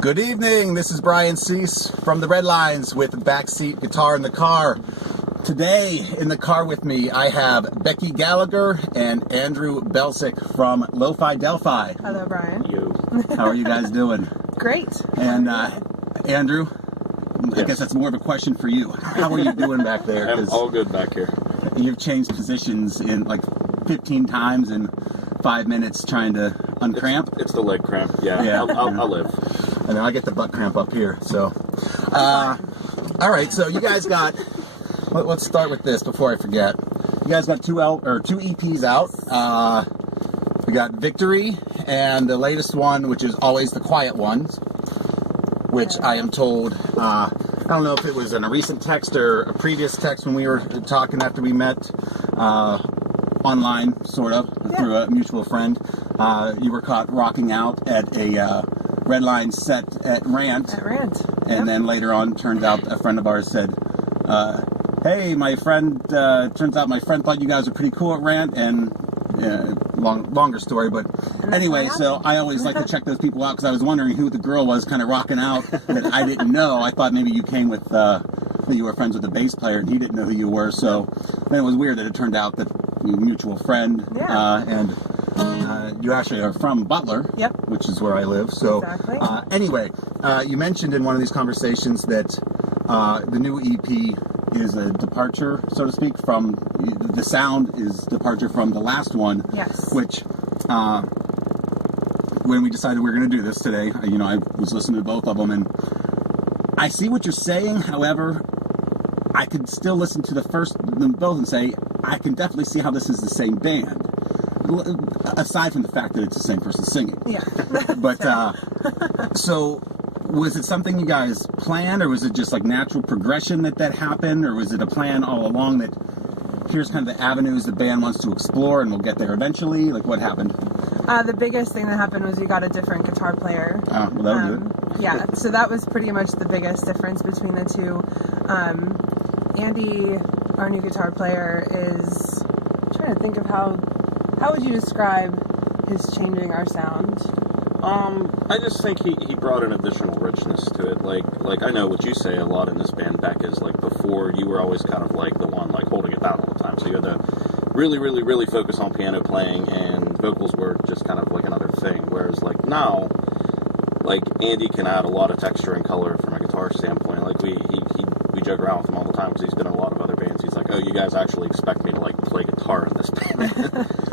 Good evening, this is Brian Seese from The Redlines with Backseat Guitar in the Car. Today in the car with me I have Becky Gallagher and Andrew Belsick from Lofi Delphi. Hello, Brian. Yo. How are you guys doing? Great. And Andrew, I guess that's more of a question for you. How are you doing back there? I'm all good back here. You've changed positions in like 15 times in 5 minutes trying to uncramp. It's the leg cramp. Yeah. I'll live. And then I get the butt cramp up here. So, all right. So you guys got. Let's start with this before I forget. You guys got two EPs out. We got Victory and the latest one, which is Always the Quiet Ones, which I am told. I don't know if it was in a recent text or a previous text when we were talking after we met online, sort of, through a mutual friend. You were caught rocking out at a Redline set at Rant. And then later on, turned out a friend of ours said, hey, my friend, turns out my friend thought you guys were pretty cool at Rant, and longer story, but anyway, so I always like to check those people out because I was wondering who the girl was kind of rocking out that I didn't know. I thought maybe you came with, that you were friends with the bass player and he didn't know who you were, so then it was weird that it turned out that you were a mutual friend, and you actually are from Butler, which is where I live, so anyway, you mentioned in one of these conversations that the new EP is a departure, so to speak, from the sound is departure from the last one. Yes. Which, when we decided we were going to do this today, I was listening to both of them, and I see what you're saying. However, I could still listen to them both and say I can definitely see how this is the same band. Aside from the fact that it's the same person singing. Yeah. But so. Was it something you guys planned, or was it just like natural progression that happened, or was it a plan all along that here's kind of the avenues the band wants to explore and we'll get there eventually? Like, what happened? The biggest thing that happened was we got a different guitar player. Oh, well, that'll do it. Yeah, so that was pretty much the biggest difference between the two. Andy, our new guitar player, is... I'm trying to think of how would you describe his changing our sound? I just think he brought an additional richness to it. Like I know what you say a lot in this band, Beck, is like before you were always kind of like the one like holding it down all the time. So you had to really, really, really focus on piano playing, and vocals were just kind of like another thing. Whereas like now, like Andy can add a lot of texture and color from a guitar standpoint. Like we joke around with him all the time because he's been in a lot of other bands. He's like, oh, you guys actually expect me to like play guitar in this band,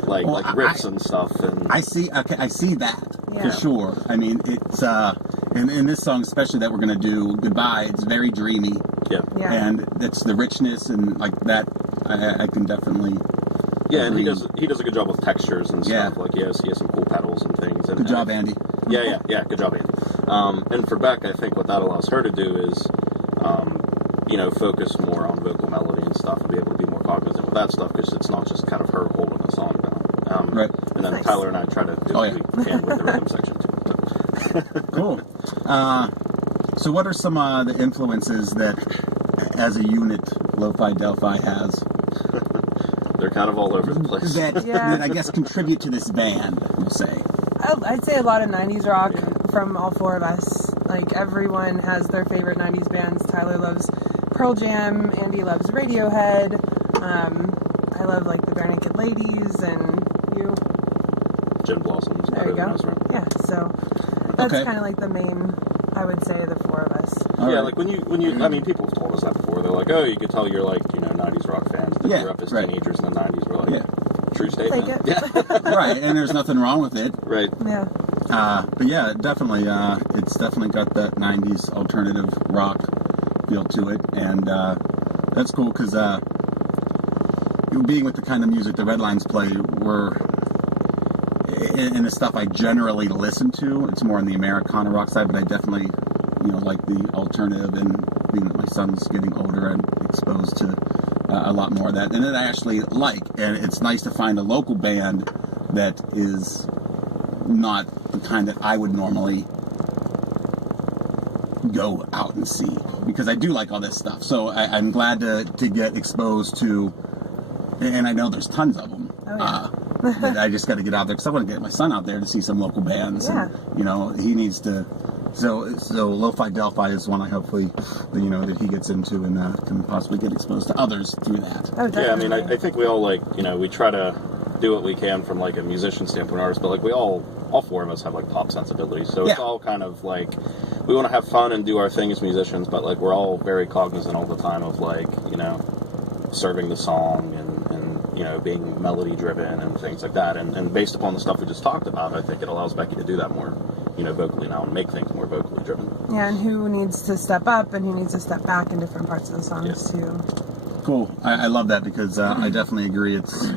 like riffs and stuff. And I see that for sure. I mean, it's in this song especially that we're gonna do, Goodbye. It's very dreamy. Yeah. And it's the richness and like that. I can definitely. Yeah, and he does a good job with textures and stuff. Like he has some cool pedals and things. And, good job, Andy. Yeah. Good job, Andy. And for Beck, I think what that allows her to do is, focus more on vocal melody and stuff, and be able to be more cognizant with that stuff because it's not just kind of her holding a song down. Right. And then Tyler and I try to do what we can with the rhythm section too. Cool. So what are some of the influences that, as a unit, Lofi Delphi has? They're kind of all over the place. That I guess contribute to this band, we'll say. I'd say a lot of 90s rock from all four of us. Like, everyone has their favorite 90s bands. Tyler loves Pearl Jam, Andy loves Radiohead, I love, like, the Bare Naked Ladies, and you? Gin Blossoms. There you go. Yeah, so that's kind of like the main, I would say, the four of us. Like when you, I mean, people have told us that before. They're like, oh, you could tell you're like, 90s rock fans that grew up as teenagers in the 90s. We're like, true statement. Take it. Right, and there's nothing wrong with it. Right. Yeah. But yeah, definitely, it's definitely got that 90s alternative rock feel to it, and that's cool because being with the kind of music the Redlines play, we're in the stuff I generally listen to. It's more on the Americana rock side, but I definitely, like the alternative, and being that my son's getting older, I'm exposed to a lot more of that, and that I actually like, and it's nice to find a local band that is not the kind that I would normally go out and see, because I do like all this stuff. So I'm glad to get exposed to, and I know there's tons of them. That I just got to get out there because I want to get my son out there to see some local bands. Yeah. And, he needs to So Lofi Delphi is one I hopefully, that he gets into and can possibly get exposed to others through that. Oh, yeah, I mean, I think we all, like, we try to do what we can from, like, a musician standpoint, artist, but, like, all four of us have, like, pop sensibilities, so it's all kind of, like, we want to have fun and do our thing as musicians, but, like, we're all very cognizant all the time of, like, serving the song and being melody driven and things like that, and based upon the stuff we just talked about, I think it allows Becky to do that more, vocally now and make things more vocally driven. Yeah, and who needs to step up and who needs to step back in different parts of the songs too. Cool. I love that because I definitely agree. It's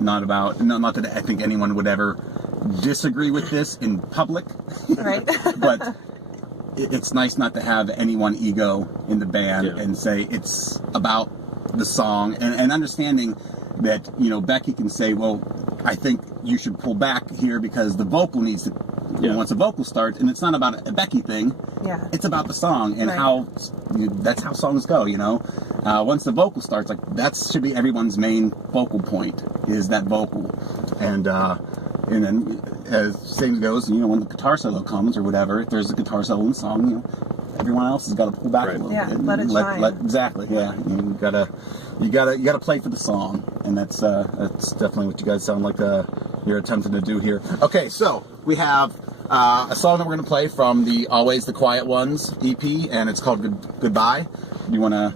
not that I think anyone would ever disagree with this in public, right? But it's nice not to have any one ego in the band and say it's about the song and understanding that Becky can say, well, I think you should pull back here because the vocal needs to once the vocal starts, and it's not about a Becky thing, it's about the song and how that's how songs go. Once the vocal starts, like that should be everyone's main focal point is that vocal, and then as same goes, when the guitar solo comes or whatever, if there's a guitar solo in the song, everyone else has got to pull back a little bit. And let it shine. Exactly. Yeah. You gotta play for the song, and that's definitely what you guys sound like you're attempting to do here. Okay, so we have a song that we're gonna play from the Always the Quiet Ones EP, and it's called Goodbye. Do you want to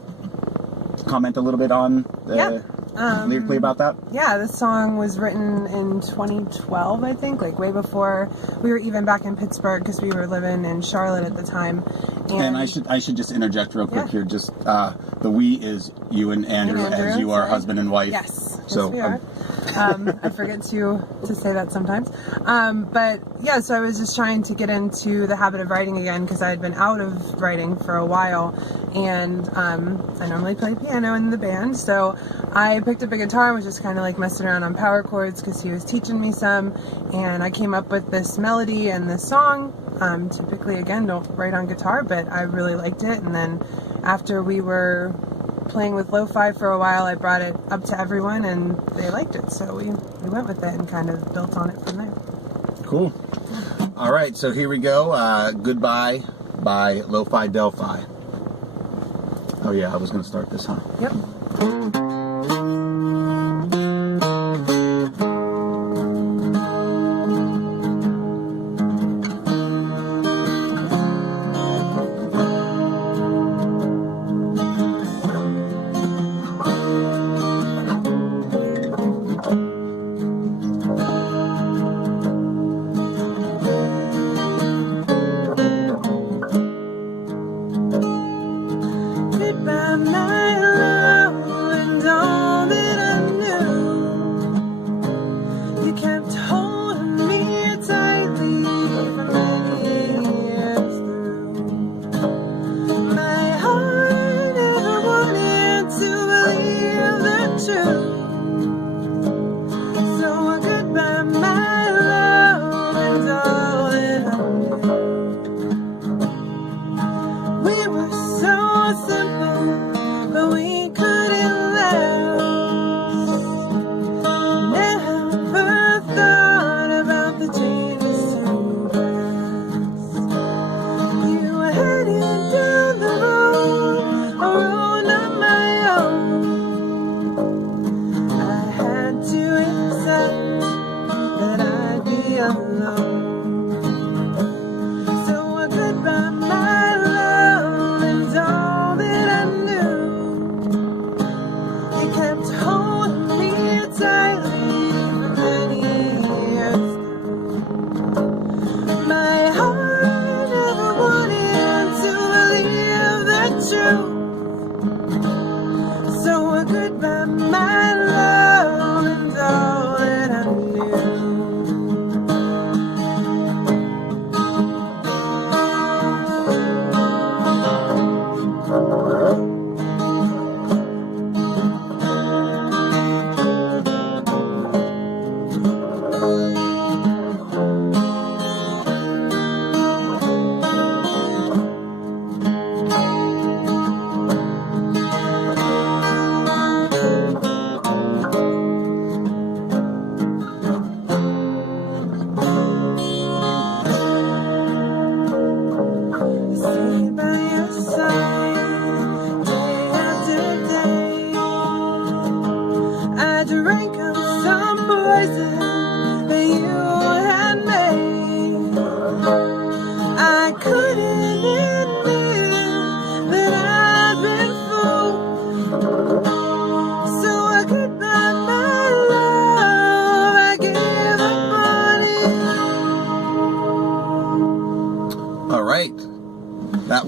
comment a little bit on lyrically about that? Yeah, this song was written in 2012, I think, like way before we were even back in Pittsburgh because we were living in Charlotte at the time. And I should just interject real quick here. Just the we is you and Andrew as you are husband and wife. Yes, so we are. I forget to say that sometimes. But yeah, so I was just trying to get into the habit of writing again because I had been out of writing for a while, and I normally play piano in the band, so I picked up a guitar and was just kind of like messing around on power chords because he was teaching me some, and I came up with this melody and this song. Typically, again, don't write on guitar, but I really liked it, and then after we were playing with lo-fi for a while, I brought it up to everyone and they liked it, so we went with it and kind of built on it from there. Cool. All right, so here we go. Goodbye by Lofi Delphi. Oh yeah, I was going to start this, huh? Yep. Goodbye, my love, and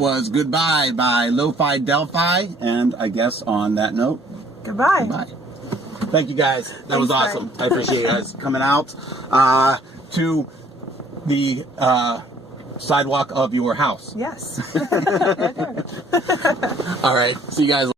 was Goodbye by Lofi Delphi. And I guess on that note, Goodbye. goodbye. Thank you guys. That was Thanks, awesome. Beck. I appreciate you guys coming out to the sidewalk of your house. Yes. All right. See you guys.